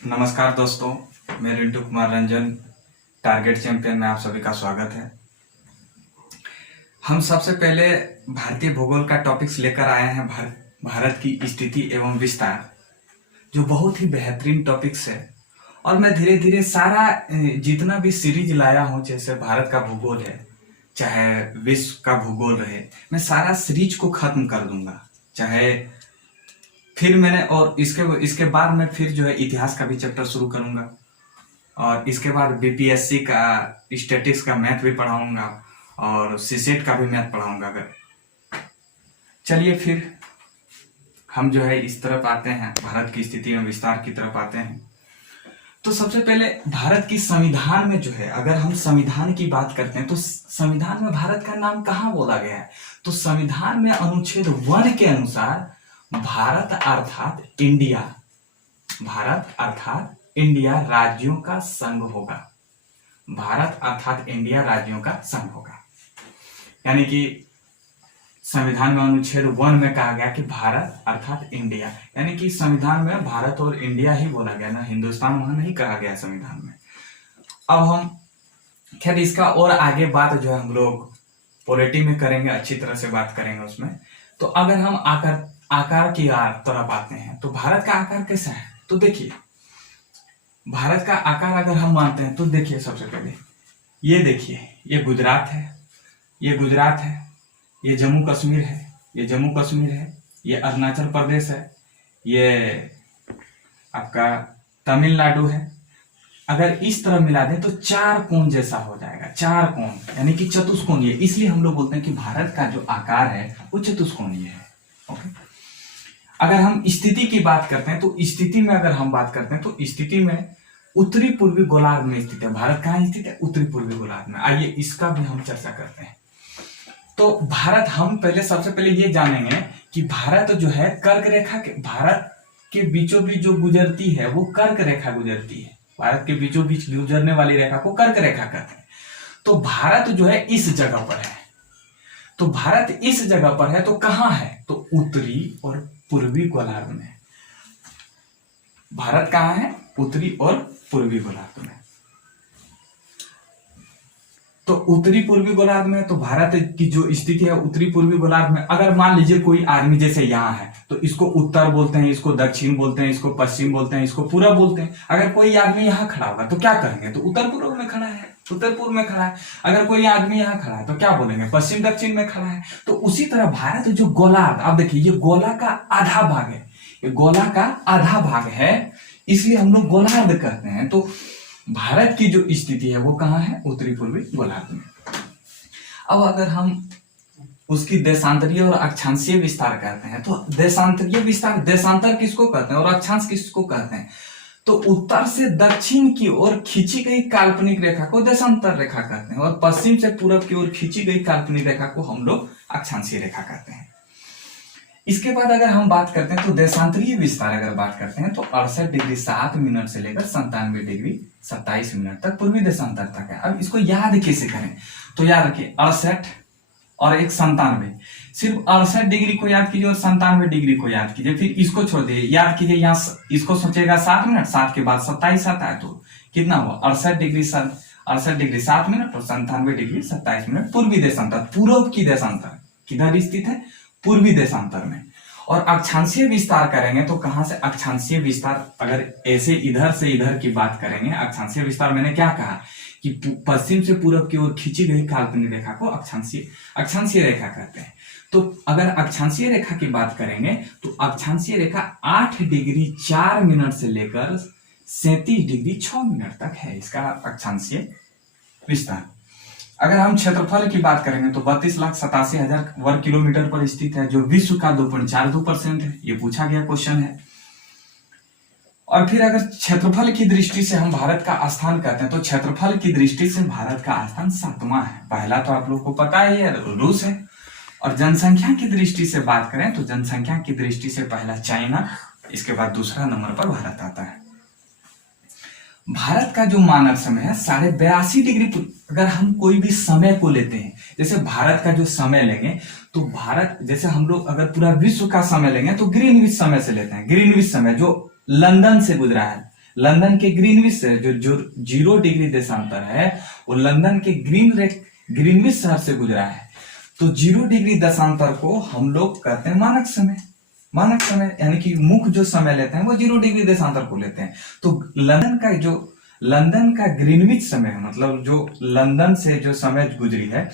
नमस्कार दोस्तों, मैं रिंटू कुमार रंजन टारगेट चैंपियन में आप सभी का स्वागत है। हम सबसे पहले भारतीय भूगोल का टॉपिक्स लेकर आए हैं भारत की स्थिति एवं विस्तार, जो बहुत ही बेहतरीन टॉपिक्स है। और मैं धीरे धीरे सारा जितना भी सीरीज लाया हूं, जैसे भारत का भूगोल है, चाहे विश्व का भूगोल रहे, मैं सारा सीरीज को खत्म कर दूंगा। चाहे फिर मैंने और इसके बाद मैं फिर जो है इतिहास का भी चैप्टर शुरू करूंगा, और इसके बाद बीपीएससी का स्टैटिक्स का मैथ भी पढ़ाऊंगा और सीसेट का भी मैथ पढ़ाऊंगा। अगर चलिए फिर हम जो है इस तरफ आते हैं, भारत की स्थिति में विस्तार की तरफ आते हैं। तो सबसे पहले भारत की संविधान में जो है, अगर हम संविधान की बात करते हैं तो संविधान में भारत का नाम कहाँ बोला गया है? तो संविधान में अनुच्छेद 1 के अनुसार भारत अर्थात इंडिया राज्यों का संघ होगा। भारत अर्थात इंडिया राज्यों का संघ होगा। यानी कि संविधान में अनुच्छेद 1 में कहा गया कि भारत अर्थात इंडिया, यानी कि संविधान में भारत और इंडिया ही बोला गया ना, हिंदुस्तान वहां नहीं कहा गया संविधान में। अब हम खैर इसका और आगे बात जो है हम लोग पॉलिटी में करेंगे, अच्छी तरह से बात करेंगे उसमें। तो अगर हम आकार की तरफ आते हैं तो भारत का आकार कैसा है? तो देखिए, भारत का आकार अगर हम मानते हैं तो देखिए, सबसे पहले ये देखिए, ये गुजरात है, ये जम्मू कश्मीर है, ये अरुणाचल प्रदेश है, ये आपका तमिलनाडु है। अगर इस तरह मिला दें तो 4 कोण जैसा हो जाएगा, 4 कोण, यानी कि चतुष्कोणीय। इसलिए हम लोग बोलते हैं कि भारत का जो आकार है वो चतुष्कोणीय है। ओके। अगर हम स्थिति की बात करते हैं तो स्थिति में अगर हम बात करते हैं तो स्थिति में उत्तरी पूर्वी गोलार्ध में स्थित है। भारत कहाँ स्थित है? उत्तरी पूर्वी गोलार्ध में। आइए इसका भी हम चर्चा करते हैं। तो भारत, हम सबसे पहले ये जानेंगे कि भारत जो है कर्क रेखा के, भारत के बीचों बीच जो गुजरती है वो कर्क रेखा गुजरती है। भारत के बीचों बीच गुजरने वाली रेखा को कर्क रेखा कहते हैं। तो भारत जो है इस जगह पर है। तो भारत इस जगह पर है तो कहां है? तो उत्तरी और पूर्वी गोलार्ध में। भारत कहां है? उत्तरी और पूर्वी गोलार्ध में। तो उत्तरी पूर्वी गोलार्ध में, तो भारत की जो स्थिति है उत्तरी पूर्वी गोलार्ध में। अगर मान लीजिए कोई आदमी जैसे यहां है तो इसको उत्तर बोलते हैं, इसको दक्षिण बोलते हैं, इसको पश्चिम बोलते हैं, इसको पूरब बोलते हैं। अगर कोई आदमी यहाँ खड़ा होगा तो क्या कहेंगे? तो उत्तर पूर्व में खड़ा है, उत्तर पूर्व में खड़ा है। अगर कोई आदमी यहाँ खड़ा है तो क्या बोलेंगे? पश्चिम दक्षिण में खड़ा है। तो उसी तरह भारत जो गोलार्ध, आप देखिए ये गोला का आधा भाग है, ये गोला का आधा भाग है, इसलिए हम लोग गोलार्ध कहते हैं। तो भारत की जो स्थिति है वो कहाँ है? उत्तरी पूर्वी गोलार्ध में। अब अगर हम उसकी देशांतरीय और अक्षांशीय विस्तार कहते हैं तो देशांतरीय विस्तार, देशांतर किसको कहते हैं और अक्षांश किसको कहते हैं? तो उत्तर से दक्षिण की ओर खींची गई काल्पनिक रेखा को देशांतर रेखा कहते हैं, और पश्चिम से पूरब की ओर खींची गई काल्पनिक रेखा को हम लोग अक्षांशीय रेखा कहते हैं। इसके बाद अगर हम बात करते हैं तो देशांतरीय विस्तार अगर बात करते हैं तो 68 डिग्री 7 मिनट से लेकर 97 डिग्री 27 मिनट तक पूर्वी देशांतर तक है। अब इसको याद कैसे करें? तो याद रखिए 68 और एक 97, सिर्फ 68 डिग्री को याद कीजिए और 97 डिग्री को याद कीजिए, फिर इसको छोड़ दीजिए, याद कीजिए। यहाँ इसको सोचेगा 7 मिनट, 7 के बाद 27 आता है तो कितना हुआ? 68 डिग्री 7 मिनट और 97 डिग्री 27 मिनट पूर्वी देशांतर, पूर्व की देशांतर किधर स्थित है? पूर्वी देशांतर में। और अक्षांशीय विस्तार करेंगे तो कहां से? अक्षांशीय विस्तार अगर ऐसे इधर से इधर की बात करेंगे, अक्षांशीय विस्तार मैंने क्या कहा कि पश्चिम से पूरब की ओर खींची गई काल्पनिक रेखा को अक्षांशीय रेखा कहते हैं। तो अगर अक्षांशीय रेखा की बात करेंगे तो अक्षांशीय रेखा 8 डिग्री 4 मिनट से लेकर 37 डिग्री 6 मिनट तक है, इसका अक्षांशीय विस्तार। अगर हम क्षेत्रफल की बात करेंगे तो 32,87,000 वर्ग किलोमीटर पर स्थित है, जो विश्व का 2.42% है। ये पूछा गया क्वेश्चन है। और फिर अगर क्षेत्रफल की दृष्टि से हम भारत का स्थान कहते हैं तो क्षेत्रफल की दृष्टि से भारत का स्थान 7वां है। पहला तो आप लोग को पता ही है, रूस है। और जनसंख्या की दृष्टि से बात करें तो जनसंख्या की दृष्टि से पहला चाइना, इसके बाद दूसरा नंबर पर भारत आता है। भारत का जो मानक समय है 82.5 डिग्री। अगर हम कोई भी समय को लेते हैं, जैसे भारत का जो समय लेंगे तो भारत, जैसे हम लोग अगर पूरा विश्व का समय लेंगे तो ग्रीनविच समय से लेते हैं। ग्रीनविच समय जो लंदन से गुजरा है, लंदन के ग्रीनविच से जो 0 डिग्री देशांतर है वो लंदन के ग्रीनविच शहर से गुजरा है। तो 0 डिग्री देशांतर को हम लोग कहते हैं मानक समय। मानक समय यानी कि मुख्य जो समय लेते हैं वो 0 डिग्री देशांतर को लेते हैं। तो लंदन का ग्रीनविच समय मतलब जो लंदन से जो समय गुजरी है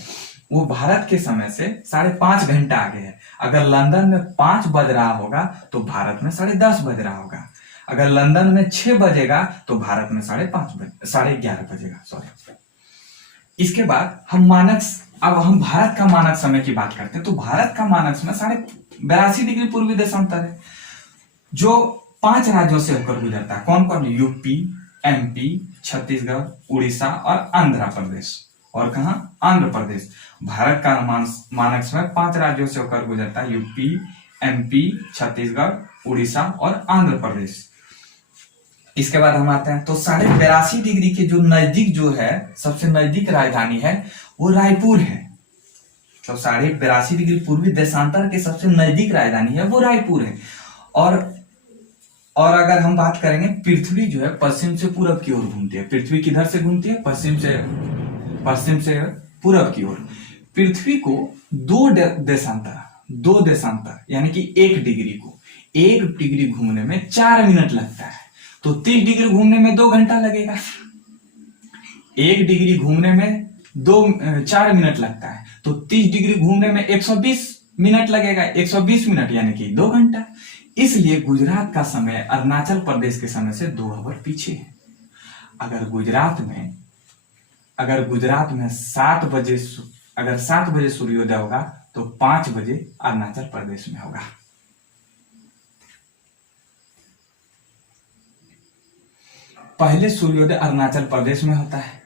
वो भारत के समय से 5.5 घंटा आगे है। अगर लंदन में 5 बज रहा होगा तो भारत में 10:30 बज रहा होगा। अगर लंदन में 6 बजेगा तो भारत में 11:30 बजेगा। सॉरी। इसके बाद अब हम भारत का मानक समय की बात करते हैं। तो भारत का मानक समय 82 डिग्री पूर्वी देशांतर है जो 5 राज्यों से होकर गुजरता है। कौन कौन? यूपी, एमपी, छत्तीसगढ़, उड़ीसा और आंध्र प्रदेश। और कहा? आंध्र प्रदेश। भारत का मानक समय 5 राज्यों से होकर गुजरता है। यूपी, एमपी, छत्तीसगढ़, उड़ीसा और आंध्र प्रदेश। इसके बाद हम आते हैं तो 82.5 डिग्री के जो नजदीक जो है सबसे नजदीक राजधानी है वो रायपुर है। तो 82.5 डिग्री पूर्वी देशांतर के सबसे नजदीक राजधानी है वो रायपुर है। और अगर हम बात करेंगे पृथ्वी जो है पश्चिम से पूरब की ओर घूमती है। पृथ्वी किधर से घूमती है? पश्चिम से पूरब की ओर। पृथ्वी को दो देशांतर यानी कि 1 डिग्री घूमने में 4 मिनट लगता है। तो 30 डिग्री घूमने में 2 घंटा लगेगा। 1 डिग्री घूमने में 4 मिनट लगता है। तो 30 डिग्री घूमने में 120 मिनट लगेगा। 120 मिनट यानी कि 2 घंटा। इसलिए गुजरात का समय अरुणाचल प्रदेश के समय से 2 आवर पीछे है। अगर गुजरात में 7 बजे सूर्योदय होगा तो 5 बजे अरुणाचल प्रदेश में होगा। पहले सूर्योदय अरुणाचल प्रदेश में होता है।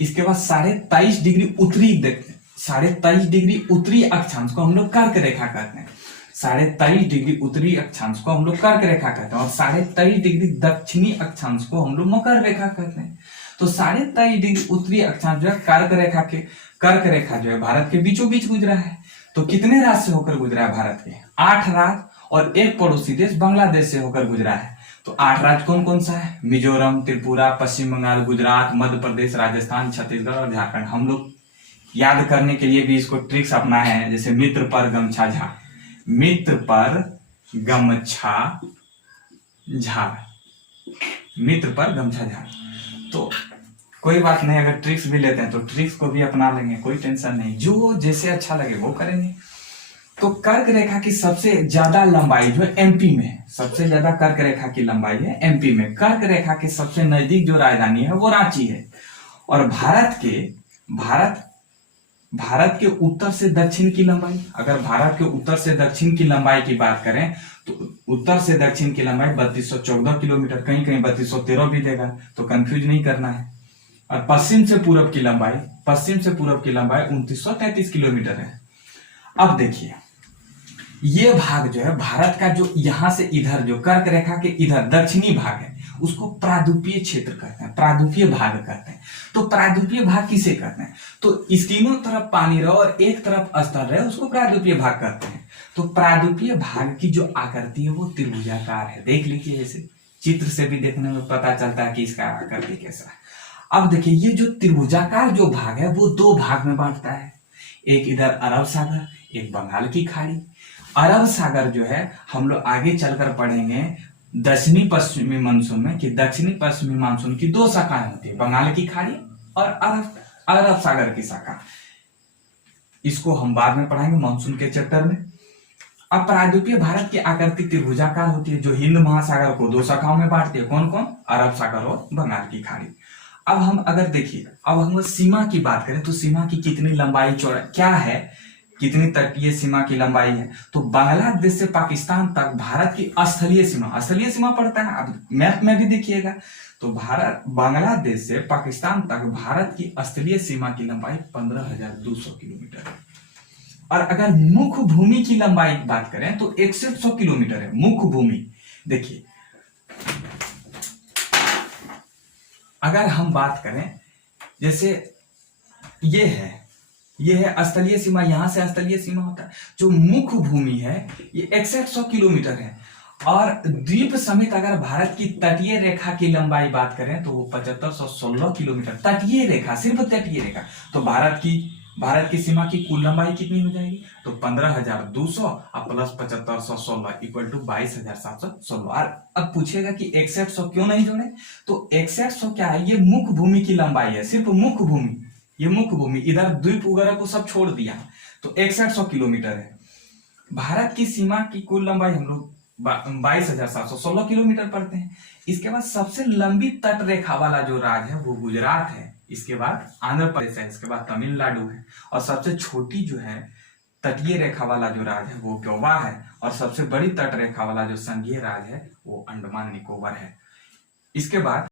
इसके बाद 23.5 डिग्री उत्तरी अक्षांश को हम लोग कर्क रेखा कहते हैं। 23.5 डिग्री उत्तरी अक्षांश को हम लोग कर्क रेखा कहते हैं और 23.5 डिग्री दक्षिणी अक्षांश को हम लोग मकर रेखा कहते हैं। तो 23.5 डिग्री उत्तरी अक्षांश जो है कर्क रेखा जो है भारत के बीचों बीच गुजरा है। तो कितने राज्य से होकर गुजरा है भारत के? 8 राज्य और एक पड़ोसी देश बांग्लादेश से होकर गुजरा है। तो 8 राज्य कौन कौन सा है? मिजोरम, त्रिपुरा, पश्चिम बंगाल, गुजरात, मध्य प्रदेश, राजस्थान, छत्तीसगढ़ और झारखंड। हम लोग याद करने के लिए भी इसको ट्रिक्स अपनाए हैं, जैसे मित्र पर गमछा झाड़। तो कोई बात नहीं, अगर ट्रिक्स भी लेते हैं तो ट्रिक्स को भी अपना लेंगे, कोई टेंशन नहीं, जो जैसे अच्छा लगे वो करेंगे। तो कर्क रेखा की सबसे ज्यादा लंबाई जो है एमपी में है। सबसे ज्यादा कर्क रेखा की लंबाई है एमपी में। कर्क रेखा के सबसे नजदीक जो राजधानी है वो रांची है। और भारत के उत्तर से दक्षिण की लंबाई, अगर भारत के उत्तर से दक्षिण की लंबाई की बात करें तो उत्तर से दक्षिण की लंबाई 3214 किलोमीटर, कहीं कहीं 3213 भी देगा, तो कंफ्यूज नहीं करना है। और पश्चिम से पूरब की लंबाई 2933 किलोमीटर है। अब देखिए ये भाग जो है भारत का, जो यहां से इधर जो कर्क रेखा के इधर दक्षिणी भाग है उसको प्रादुपीय क्षेत्र कहते हैं, प्रादुपीय भाग कहते हैं। तो प्रादुपीय भाग किसे कहते हैं? तो इस तीनों तरफ पानी रहे और एक तरफ स्थल रहे उसको प्रादुपीय भाग कहते हैं। तो प्रादुपीय भाग की जो आकृति है वो त्रिभुजाकार है। देख लीजिए, ऐसे चित्र से भी देखने में पता चलता है कि इसका आकृति कैसा है। अब देखिए ये जो त्रिभुजाकार जो भाग है वो 2 भाग में बांटता है। एक इधर अरब सागर, एक बंगाल की खाड़ी। अरब सागर जो है हम लोग आगे चलकर पढ़ेंगे दक्षिणी पश्चिमी मानसून में कि दक्षिणी पश्चिमी मानसून की 2 शाखाएं होती है, बंगाल की खाड़ी और अरब सागर की शाखा। इसको हम बाद में पढ़ाएंगे मानसून के चैप्टर में। अब प्रायद्वीपीय भारत की आकृति त्रिभुजाकार होती है जो हिंद महासागर को 2 शाखाओं में बांटती है। कौन कौन? अरब सागर और बंगाल की खाड़ी। अब हम अगर देखिए, अब हम सीमा की बात करें तो सीमा की कितनी लंबाई चौड़ाई क्या है, कितनी तटीय सीमा की लंबाई है? तो बांग्लादेश से पाकिस्तान तक भारत की स्थलीय सीमा पड़ता है। अब मैप में भी देखिएगा तो बांग्लादेश से पाकिस्तान तक भारत की स्थलीय सीमा की लंबाई 15,200 किलोमीटर है। और अगर मुख्य भूमि की लंबाई की बात करें तो 6100 किलोमीटर है मुख्य भूमि। देखिए अगर हम बात करें, जैसे ये है स्थलीय सीमा, यहां से स्थलीय सीमा होता है। जो मुख्य भूमि है ये 6100 किलोमीटर है। और द्वीप समेत अगर भारत की तटीय रेखा की लंबाई बात करें तो वो 7516 किलोमीटर, तटीय रेखा, सिर्फ तटीय रेखा। तो भारत की सीमा की कुल लंबाई कितनी हो जाएगी? तो 15,200 और प्लस 7516 इक्वल टू 22,716। और अब पूछेगा कि 6100 क्यों नहीं जोड़े? तो 6100 क्या है? ये मुख्य भूमि की लंबाई है, सिर्फ मुख्य भूमि, ये मुख्य भूमि, इधर द्वीप वगैरह को सब छोड़ दिया, तो 6100 किलोमीटर है। भारत की सीमा की कुल लंबाई हम लोग 22,716 किलोमीटर पढ़ते हैं। इसके बाद सबसे लंबी तट रेखा वाला जो राज्य है वो गुजरात है, इसके बाद आंध्र प्रदेश है, इसके बाद तमिलनाडु है, और सबसे छोटी जो है तटीय रेखा वाला जो राज्य है वो गोवा है, और सबसे बड़ी तट रेखा वाला जो संघीय राज्य है वो अंडमान निकोबार है। इसके बाद